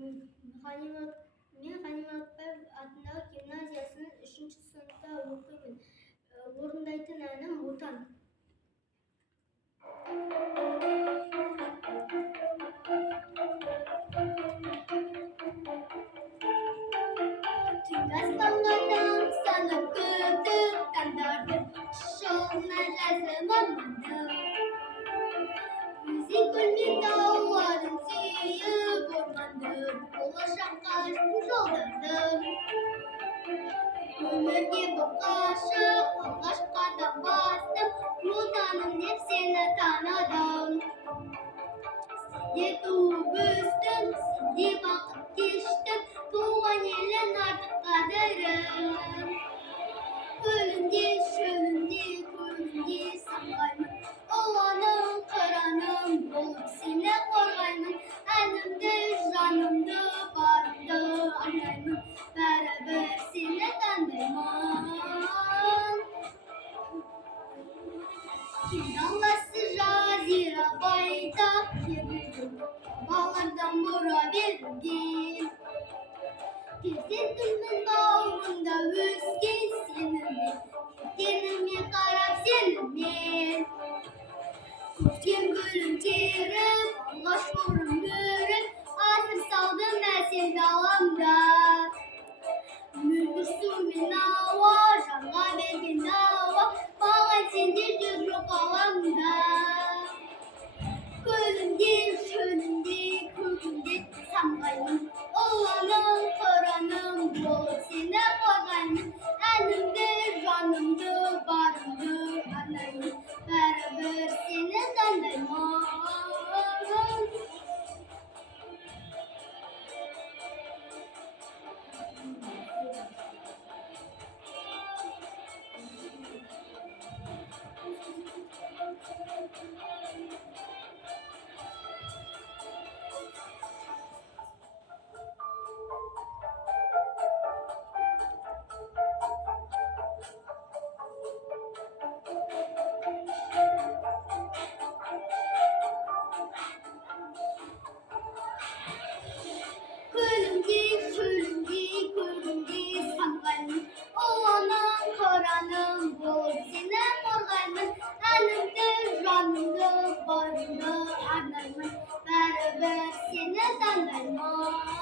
Ғани Мұратбаев атындағы гимназиясының 3-ші сыныпта оқимын. Орындайтын әнім «Отан». Түн аспанға санып күтіп таңдардың жолына жазып арманды. Өзен көл мен тауларын сүйіп орманды, болашаққа жолдарды. Өмірге боп қашып, алғаш қадам бастым, отаным деп сені таныдым. Сенде туып өстім, сенде бақыт кештім, туған елін артық қадірім. Көлінде, шөлінде, көлінде самғаймын, ұланым, қыраным болып сені қорғаймын. Әнімді, жанымды, барымды арнаймын, бәрібір сені таңдаймын. Кең даласы жазира байтақ, ерлігім балардан мұра берілген. Перзентімнің бауырында өскен сеніммен, ертеңіме қарап сеніммен. Көктем гүлін теріп, алғаш бұрын өріп, асыр салдым әсем даламда. Мөлдір су мен ауа, жанға берген дауа, маған сенде жүр жоқ ғаламда. Көлінде, шөлінде, көгінде самғаймын, ұланым, қыраным болып сені қорғаймын. Әнімді, жанымды, барымды арнаймын, бәрібір сені таңдаймын. Көлінде, шөлінде, көлінде самғаймын, ұланым, қыраным болып сені қорғаймын. Әнімді, жанымды, барымды арнаймын, бәрібір сені таңдаймын.